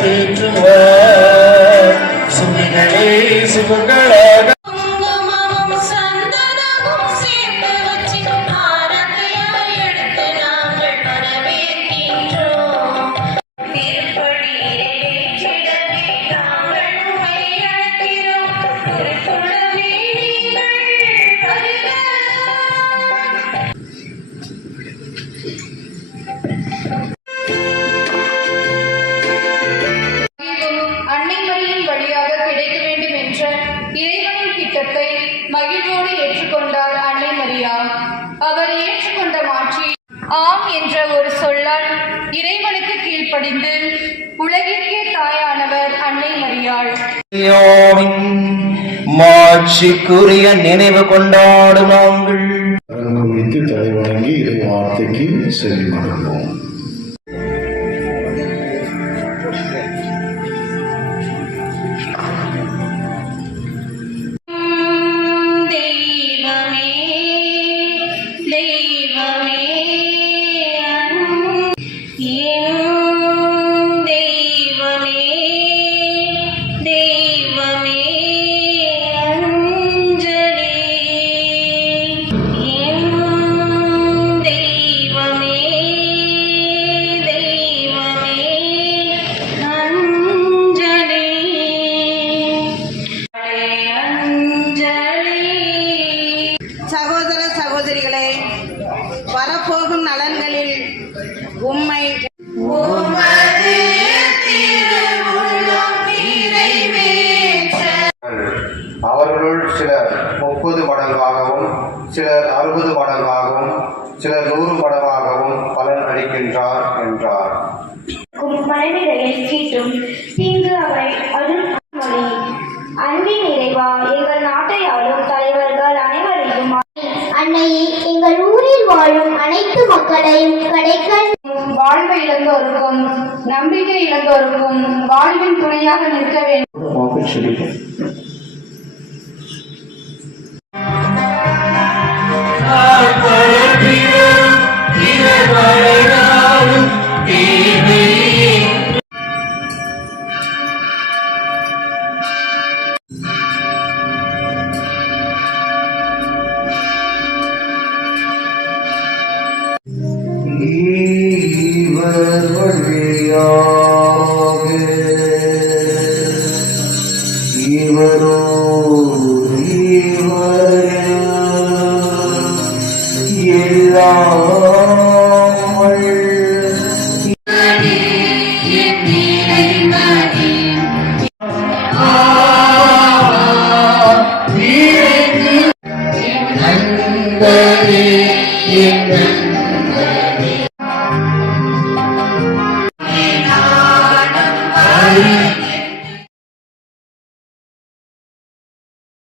தேற்றுவார். சுமைகளை சுகங்களாக இறைவனின் திட்டத்தை மகிழ்வோடு ஏற்றுக்கொண்டார் அன்னை மரியா. அவர் ஏற்றுக்கொண்ட மாற்றி ஆம் என்ற ஒரு சொல்லால் இறைவனுக்கு கீழ்ப்படிந்து உலகிற்கே தாயானவர் அன்னை மரியாள். மாட்சிக்குரிய நினைவு கொண்டாடும் நாங்கள் வைத்து தலை வணங்கி இறை வார்த்தைக்கு செவி மடுப்போம். சகோதர சகோதரிகளே, வரப்போகும் நலன்களில் உம்மை அவர்களுள் சிலர் 30 மடங்காகவும் சிலர் 60 மடங்காகவும் சிலர் 100 மடங்காகவும் பலன் அளிக்கின்றார் என்றார். மனைவிகளில் கீட்டும் தீங்கு அவை அருள்மொழி. அன்பின் இறைவா, எங்கள் நாட்டை ஆளும் தலைவர்கள் அனைவரையும் அன்னையே, எங்கள் ஊரில் வாழும் அனைத்து மக்களையும் கடைக்கண் வாழ்வை இழந்தோருக்கும் நம்பிக்கை இழந்தோருக்கும் வாழ்வின் துணையாக நிற்க வேண்டும்.